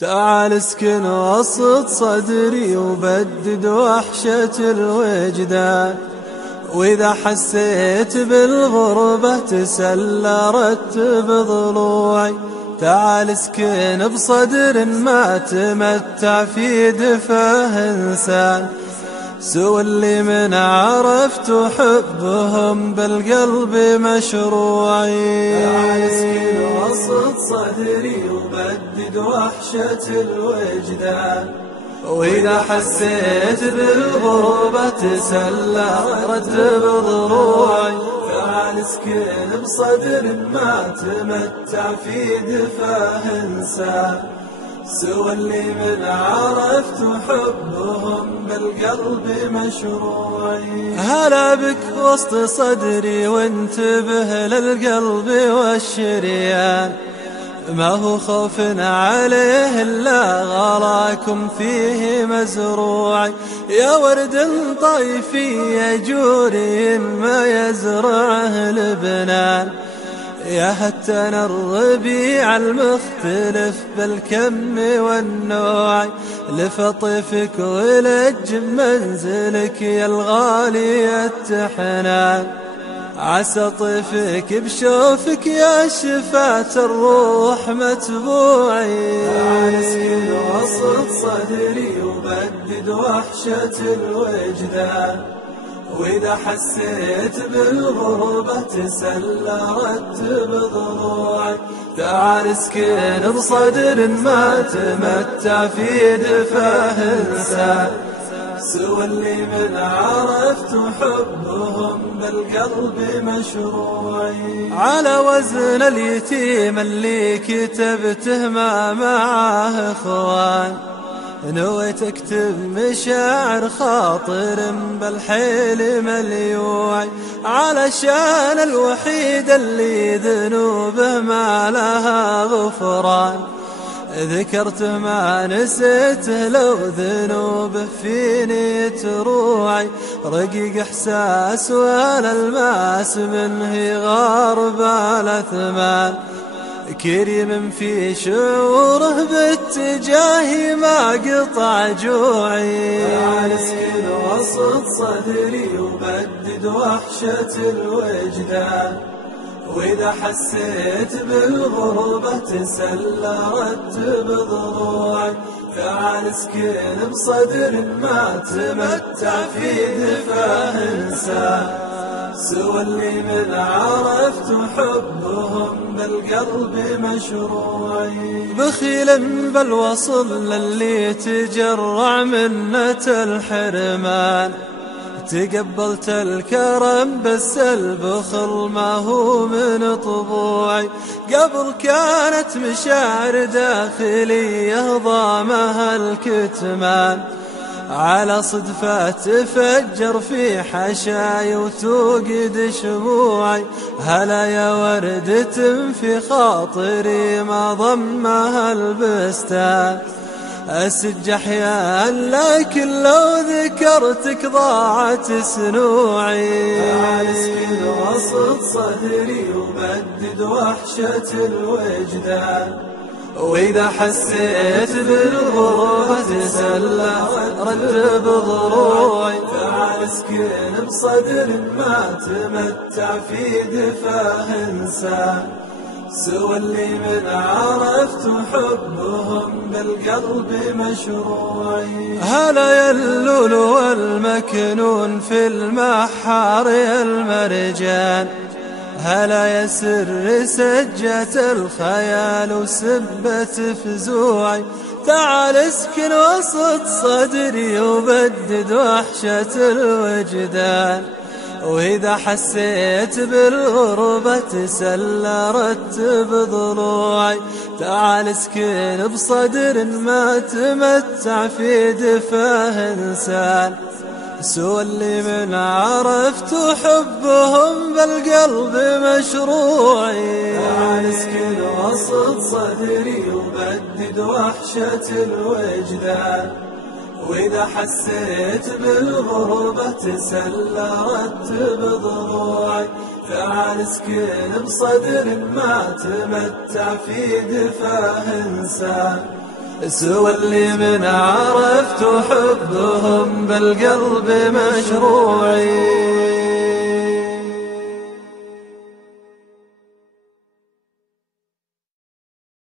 تعال اسكن وسط صدري وبدد وحشة الوجدان، وإذا حسيت بالغربة تسلى رتب ضلوعي. تعال اسكن بصدر ما تمتع في دفاه إنسان، سوى اللي من عرفت حبهم بالقلب مشروعي. تعال اسكن وسط صدري وبدد وحشة الوجدان، وإذا حسيت بالغربة تسلى رتب ضلوعي. تعال اسكن بصدر ما تمتع في دفاه إنسان، سوى اللي من عرفت حبهم بالقلب مشروعي. هلا بك وسط صدري وانتبه للقلب والشريان، ما هو خوف عليه إلا غلاكم فيه مزروعي. يا ورد طيفي يا جوري ما يزرعه لبنان، يا هتان الربيع المختلف بالكم والنوع. لفطفك ولج منزلك يا الغالي التحنان، عسى طيفك بشوفك يا شفاة الروح متبوعي. تعال اسكن وسط صدري وبدد وحشة الوجدان، وإذا حسيت بالغربة تسلى رتب ضلوعي. تعال اسكن بصدر ما تمتع في دفاه إنسان، سوى اللي من عرفت حبهم بالقلب مشروعي. على وزن اليتيم اللي كتبته ما معاه إخوان، نويت اكتب مشاعر خاطر بالحيل مليوعي. علشان الوحيد اللي ذنوبه ما لها غفران، ذكرت ما نسيته لو ذنوبه فيني تروعي. رقيق احساس والالماس منه غارب الاثمان، كريم في شعوره باتجاهي ما قطع جوعي. تعال اسكن وسط صدري وبدد وحشة الوجدان، وإذا حسيت بالغربة تسلى رتب ضلوعي. تعال اسكن بصدر ما تمتع في دفاه إنسان، سوى اللي من عرفت حبهم بالقلب مشروعي. بخيل بالوصل للي تجرع منة الحرمان، تقبلت الكرم بس البخل ما هو من طبوعي. قبل كانت مشاعر داخلية ضامها الكتمان، على صدفة تفجر في حشاي وتوقد شموعي. هلا يا وردة في خاطري ما ضمها البستان، أسج أحيان لكن لو ذكرتك ضاعت سنوعي. تعال اسكن وسط صدري وبدد وحشة الوجدان، وإذا حسيت بالغربة تسلى رتب ضلوعي. تعال اسكن بصدر ما تمتع في دفاه إنسان، سوى اللي من عرفت حبهم بالقلب مشروعي. هلا يا اللؤلؤ والمكنون في المحار يا المرجان، هلا يا سر سجة الخيال وسبة فزوعي. تعال اسكن وسط صدري وبدد وحشة الوجدان، وإذا حسيت بالغربة تسلى رتب ضلوعي. تعال اسكن بصدر ما تمتع في دفاه إنسان، سوى اللي من عرفت حبهم بالقلب مشروعي. تعال اسكن وسط صدري وبدد وحشة الوجدان، وإذا حسيت بالغربة تسلى رتب ضلوعي. تعال اسكن بصدر ما تمتع في دفاه إنسان، سوى اللي من عرفت حبهم بالقلب مشروعي.